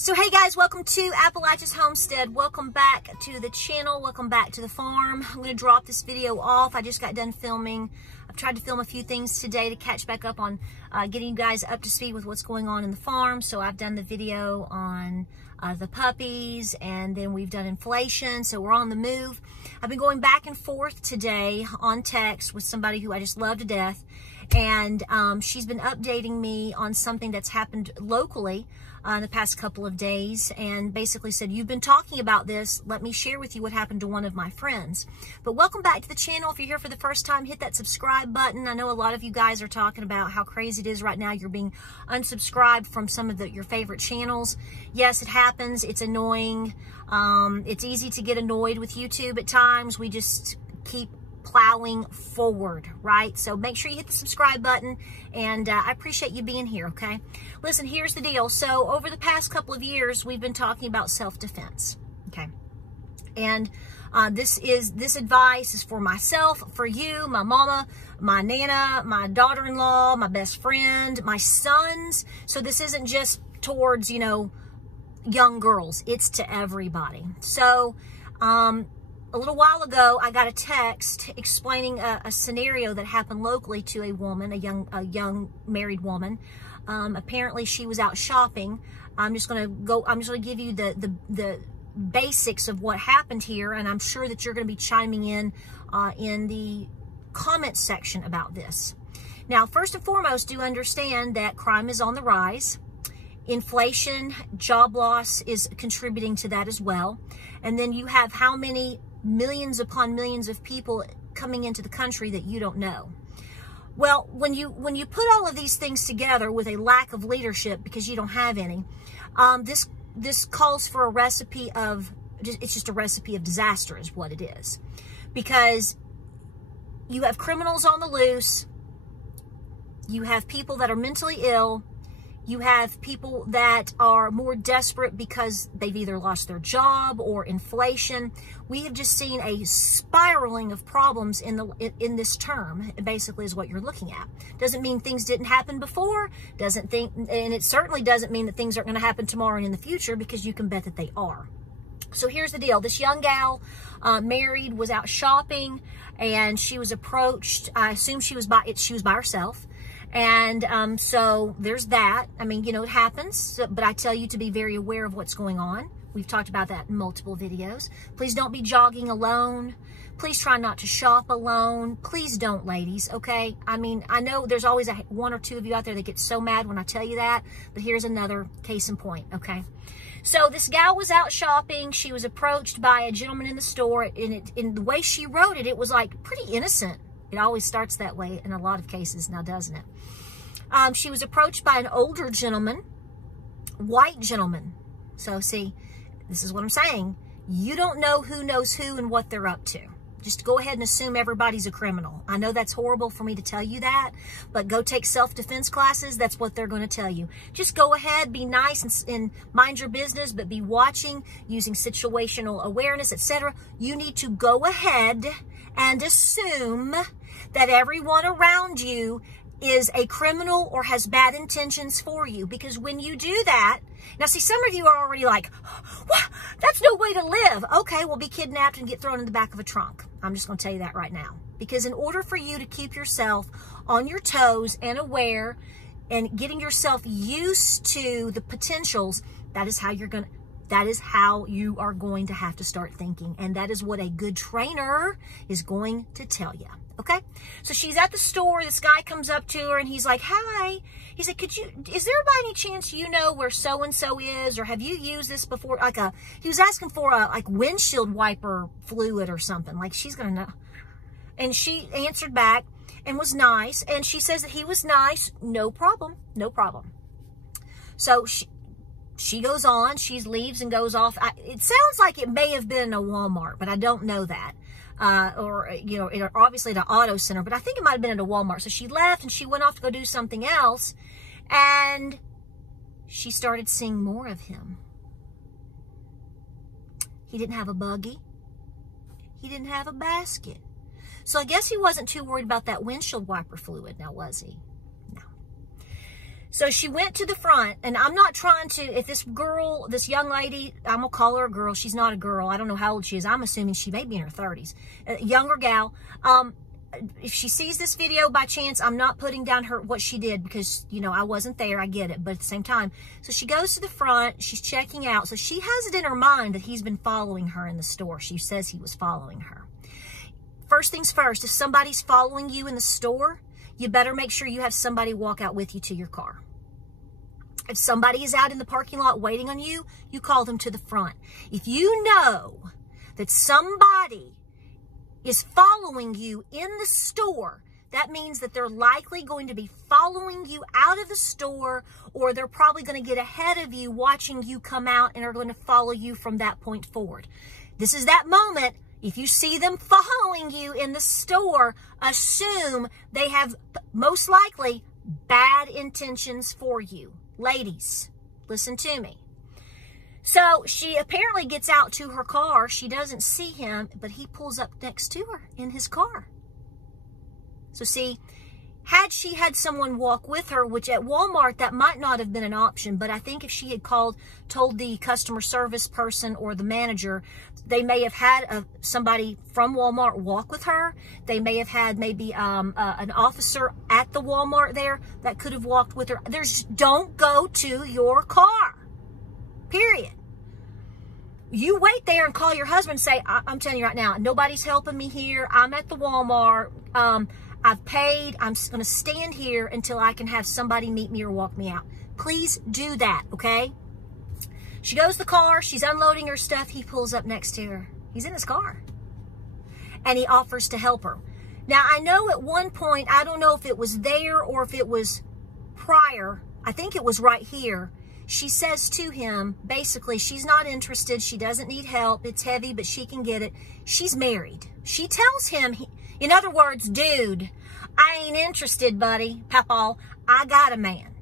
So hey guys, welcome to Appalachia's Homestead. Welcome back to the channel. Welcome back to the farm. I'm going to drop this video off. I just got done filming. I've tried to film a few things today to catch back up on getting you guys up to speed with what's going on in the farm. So I've done the video on the puppies, and then we've done inflation. So we're on the move. I've been going back and forth today on text with somebody who I just love to death. And she's been updating me on something that's happened locally in the past couple of days, and basically said, you've been talking about this, let me share with you what happened to one of my friends. But welcome back to the channel. If you're here for the first time, hit that subscribe button. I know a lot of you guys are talking about how crazy it is right now. You're being unsubscribed from some of your favorite channels. Yes, it happens. It's annoying. It's easy to get annoyed with YouTube at times. We just keep plowing forward, right? So make sure you hit the subscribe button, and I appreciate you being here, okay? Listen, here's the deal. So over the past couple of years, we've been talking about self-defense, okay? And this advice is for myself, for you, my mama, my nana, my daughter-in-law, my best friend, my sons. So this isn't just towards, you know, young girls. It's to everybody. So, a little while ago, I got a text explaining a scenario that happened locally to a woman, a young married woman. Apparently, she was out shopping. I'm just going to give you the basics of what happened here, and I'm sure that you're going to be chiming in the comments section about this. Now, first and foremost, do understand that crime is on the rise. Inflation, job loss is contributing to that as well. And then you have how many millions upon millions of people coming into the country that you don't know. Well, when you put all of these things together with a lack of leadership, because you don't have any, this calls for a recipe of, it's just a recipe of disaster is what it is. Because you have criminals on the loose, you have people that are mentally ill, you have people that are more desperate because they've either lost their job or inflation. We have just seen a spiraling of problems in this term, basically is what you're looking at. Doesn't mean things didn't happen before, and it certainly doesn't mean that things aren't going to happen tomorrow and in the future, because you can bet that they are. So here's the deal. This young gal, married, was out shopping, and she was approached. I assume she was by herself. And so there's that. I mean, you know, it happens, but I tell you to be very aware of what's going on. We've talked about that in multiple videos. Please don't be jogging alone. Please try not to shop alone. Please don't, ladies, okay? I mean, I know there's always one or two of you out there that get so mad when I tell you that, but here's another case in point, okay? So this gal was out shopping. She was approached by a gentleman in the store, and in the way she wrote it, it was like pretty innocent. It always starts that way in a lot of cases now, doesn't it? She was approached by an older gentleman, white gentleman. So see, this is what I'm saying. You don't know who knows who and what they're up to. Just go ahead and assume everybody's a criminal. I know that's horrible for me to tell you that, but go take self-defense classes. That's what they're going to tell you. Just go ahead, be nice and mind your business, but be watching, using situational awareness, etc. You need to go ahead and assume that everyone around you is a criminal or has bad intentions for you. Because when you do that, now see, some of you are already like, what? That's no way to live. Okay, well, be kidnapped and get thrown in the back of a trunk. I'm just going to tell you that right now. Because in order for you to keep yourself on your toes and aware and getting yourself used to the potentials, that is how you are going to have to start thinking. And that is what a good trainer is going to tell you. Okay? So she's at the store. This guy comes up to her and he's like, hi. He's like, is there by any chance you know where so-and-so is? Or have you used this before? He was asking for a windshield wiper fluid or something. Like, she's going to know. And she answered back and was nice. And she says that he was nice. No problem. No problem. So she goes on, she leaves and goes off. It sounds like it may have been a Walmart, but I don't know that. Or, you know, obviously at an auto center, but I think it might have been at a Walmart. So she left and she went off to go do something else, and she started seeing more of him. He didn't have a buggy. He didn't have a basket. So I guess he wasn't too worried about that windshield wiper fluid now, was he? No. So she went to the front, and I'm not trying to, if this girl, this young lady, I'm going to call her a girl. She's not a girl. I don't know how old she is. I'm assuming she may be in her 30s. A younger gal. If she sees this video by chance, I'm not putting down what she did because, you know, I wasn't there. I get it. But at the same time, so she goes to the front. She's checking out. So she has it in her mind that he's been following her in the store. She says he was following her. First things first, if somebody's following you in the store, you better make sure you have somebody walk out with you to your car. If somebody is out in the parking lot waiting on you, you call them to the front. If you know that somebody is following you in the store, that means that they're likely going to be following you out of the store, or they're probably going to get ahead of you watching you come out and are going to follow you from that point forward. This is that moment. If you see them following you in the store, assume they have most likely bad intentions for you. Ladies, listen to me. So she apparently gets out to her car. She doesn't see him, but he pulls up next to her in his car. So see, had she had someone walk with her, which at Walmart, that might not have been an option, but I think if she had told the customer service person or the manager, they may have had somebody from Walmart walk with her. They may have had maybe an officer at the Walmart there that could have walked with her. Don't go to your car, period. You wait there and call your husband and say, I'm telling you right now, nobody's helping me here. I'm at the Walmart. I've paid. I'm going to stand here until I can have somebody meet me or walk me out. Please do that, okay? She goes to the car. She's unloading her stuff. He pulls up next to her. He's in his car. And he offers to help her. Now, I know at one point, I don't know if it was there or if it was prior. I think it was right here. She says to him, basically, she's not interested. She doesn't need help. It's heavy, but she can get it. She's married. She tells him, in other words, dude, I ain't interested, buddy, Papa. I got a man.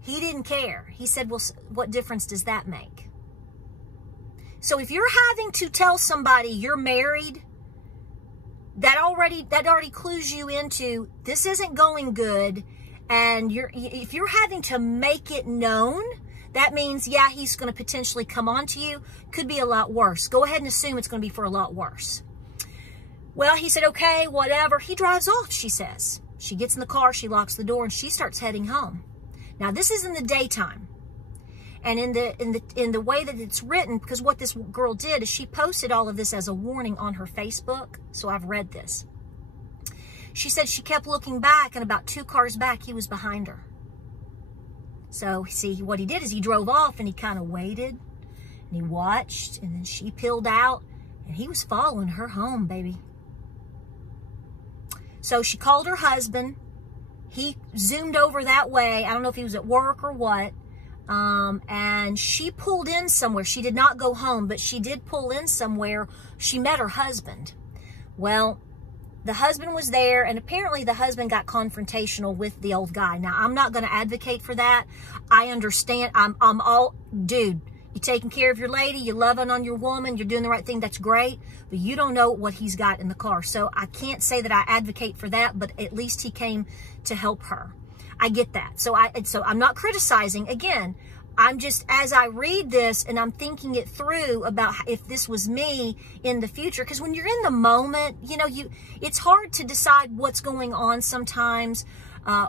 He didn't care. He said, well, what difference does that make? So if you're having to tell somebody you're married, that already clues you into this isn't going good. And if you're having to make it known, that means, yeah, he's going to potentially come on to you. Could be a lot worse. Go ahead and assume it's going to be for a lot worse. Well, he said, okay, whatever. He drives off, she says. She gets in the car, she locks the door, and she starts heading home. Now, this is in the daytime. And in the way that it's written, because what this girl did is she posted all of this as a warning on her Facebook. So I've read this. She said she kept looking back, and about 2 cars back, he was behind her. So, see, what he did is he drove off, and he kind of waited, and he watched, and then she peeled out, and he was following her home, baby. So she called her husband. He zoomed over that way. I don't know if he was at work or what. And she pulled in somewhere. She did not go home, but she did pull in somewhere. She met her husband. Well, the husband was there, and apparently the husband got confrontational with the old guy. Now, I'm not going to advocate for that. I understand. I'm all, dude, you're taking care of your lady, you're loving on your woman, you're doing the right thing. That's great, but you don't know what he's got in the car. So I can't say that I advocate for that, but at least he came to help her. I get that. So I'm not criticizing. Again, I'm just, as I read this and I'm thinking it through about if this was me in the future, because when you're in the moment, you know, it's hard to decide what's going on sometimes,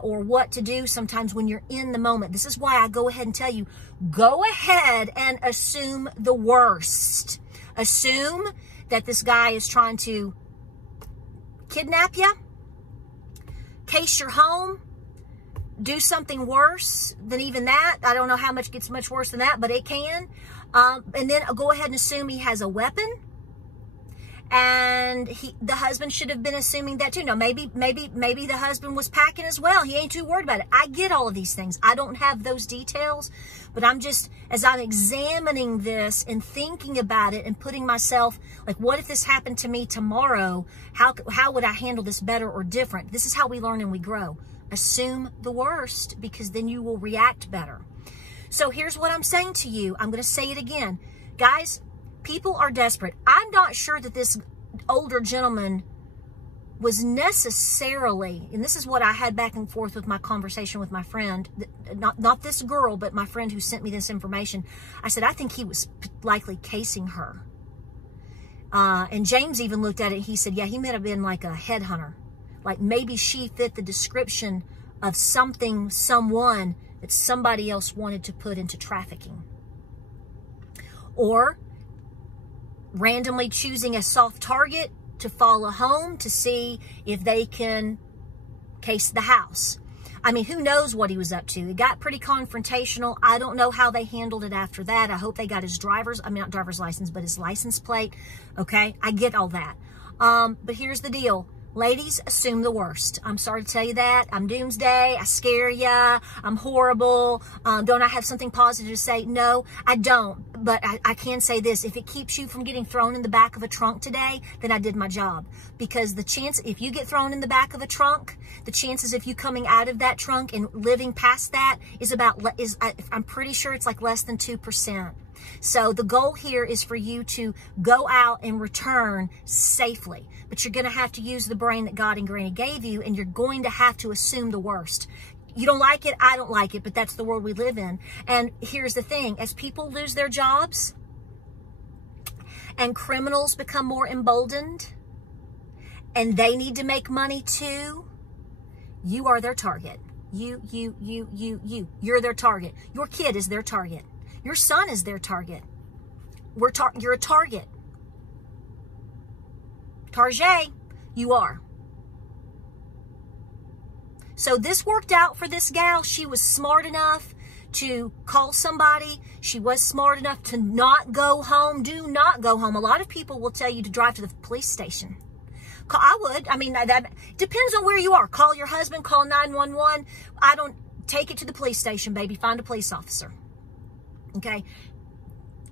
or what to do sometimes when you're in the moment. This is why I go ahead and tell you, go ahead and assume the worst. Assume that this guy is trying to kidnap you, case your home, do something worse than even that. I don't know how much gets much worse than that, but it can. And then go ahead and assume he has a weapon. And the husband should have been assuming that too. No, maybe the husband was packing as well. He ain't too worried about it. I get all of these things. I don't have those details, but I'm just, as I'm examining this and thinking about it and putting myself, like, what if this happened to me tomorrow? How would I handle this better or different? This is how we learn and we grow. Assume the worst, because then you will react better. So here's what I'm saying to you. I'm going to say it again. Guys, people are desperate. I'm not sure that this older gentleman was necessarily, and this is what I had back and forth with my conversation with my friend, not this girl, but my friend who sent me this information. I said, I think he was likely casing her. And James even looked at it. He said, yeah, he may have been like a headhunter. Like maybe she fit the description of someone that somebody else wanted to put into trafficking. Or randomly choosing a soft target to follow home to see if they can case the house. I mean, who knows what he was up to? It got pretty confrontational. I don't know how they handled it after that. I hope they got his not driver's license, but his license plate. Okay, I get all that. But here's the deal. Ladies, assume the worst. I'm sorry to tell you that. I'm doomsday. I scare ya. I'm horrible. Don't I have something positive to say? No, I don't. But I can say this. If it keeps you from getting thrown in the back of a trunk today, then I did my job. Because the chance, if you get thrown in the back of a trunk, the chances of you coming out of that trunk and living past that I'm pretty sure it's like less than 2%. So the goal here is for you to go out and return safely. But you're going to have to use the brain that God and Granny gave you, and you're going to have to assume the worst. You don't like it, I don't like it, but that's the world we live in. And here's the thing. As people lose their jobs and criminals become more emboldened and they need to make money too, you are their target. You're their target. Your kid is their target. Your son is their target. You're a target. Target, you are. So this worked out for this gal. She was smart enough to call somebody. She was smart enough to not go home. Do not go home. A lot of people will tell you to drive to the police station. I would. I mean, that depends on where you are. Call your husband. Call 911. I don't take it to the police station, baby. Find a police officer. Okay?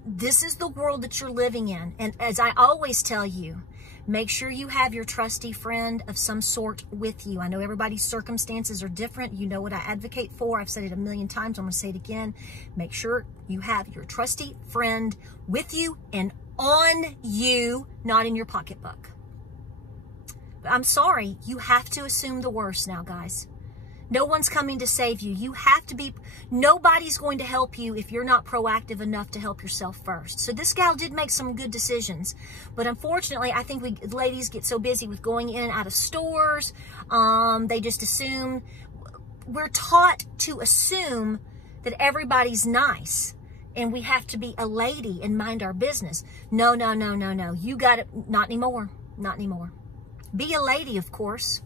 This is the world that you're living in. And as I always tell you, make sure you have your trusty friend of some sort with you. I know everybody's circumstances are different. You know what I advocate for. I've said it a million times. I'm going to say it again. Make sure you have your trusty friend with you and on you, not in your pocketbook. But I'm sorry. You have to assume the worst now, guys. No one's coming to save you. You have to be, nobody's going to help you if you're not proactive enough to help yourself first. So this gal did make some good decisions. But unfortunately, I think ladies get so busy with going in and out of stores. They just assume, we're taught to assume that everybody's nice. And we have to be a lady and mind our business. No, no, no, no, no. You got it. Not anymore. Not anymore. Be a lady, of course.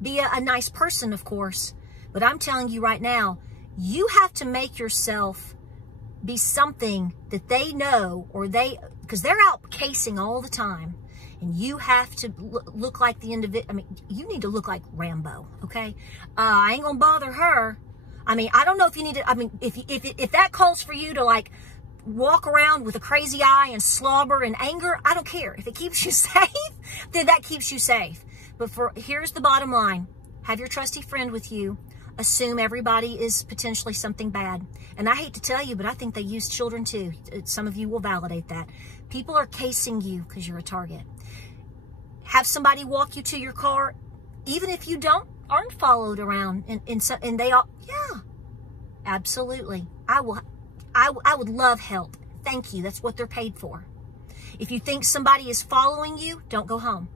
Be a nice person, of course. But I'm telling you right now, you have to make yourself be something that they know, or because they're out casing all the time. And you have to look like the individual. I mean, you need to look like Rambo, okay? I ain't gonna bother her. I mean, I don't know if you need to, I mean, if that calls for you to like walk around with a crazy eye and slobber and anger, I don't care. If it keeps you safe, then that keeps you safe. But here's the bottom line. Have your trusty friend with you. Assume everybody is potentially something bad. And I hate to tell you, but I think they use children too. Some of you will validate that. People are casing you because you're a target. Have somebody walk you to your car, even if you aren't followed around. And they all, yeah, absolutely. I would love help. Thank you. That's what they're paid for. If you think somebody is following you, don't go home.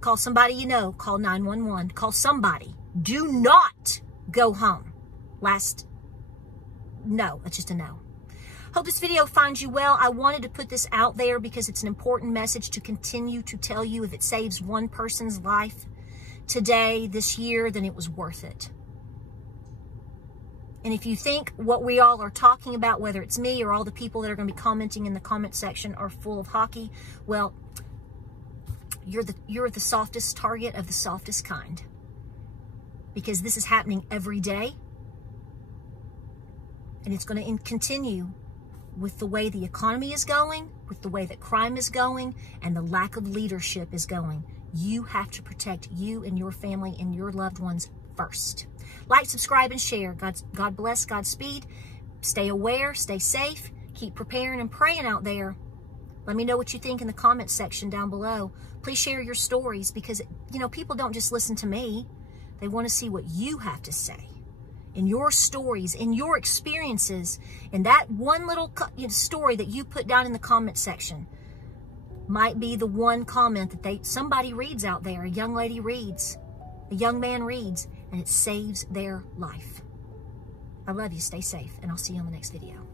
Call somebody you know. Call 911. Call somebody. Do not go home. No, it's just a no. Hope this video finds you well. I wanted to put this out there because it's an important message to continue to tell you. If it saves one person's life today, this year, then it was worth it. And if you think what we all are talking about, whether it's me or all the people that are going to be commenting in the comment section, are full of hockey, well, you're the softest target of the softest kind. Because this is happening every day. And it's going to continue with the way the economy is going, with the way that crime is going, and the lack of leadership is going. You have to protect you and your family and your loved ones first. Like, subscribe, and share. God bless, Godspeed. Stay aware, stay safe, keep preparing and praying out there. Let me know what you think in the comments section down below. Please share your stories because, you know, people don't just listen to me. They want to see what you have to say. In your stories, in your experiences, in that one little story that you put down in the comment section might be the one comment that somebody reads out there, a young lady reads, a young man reads, and it saves their life. I love you. Stay safe, and I'll see you on the next video.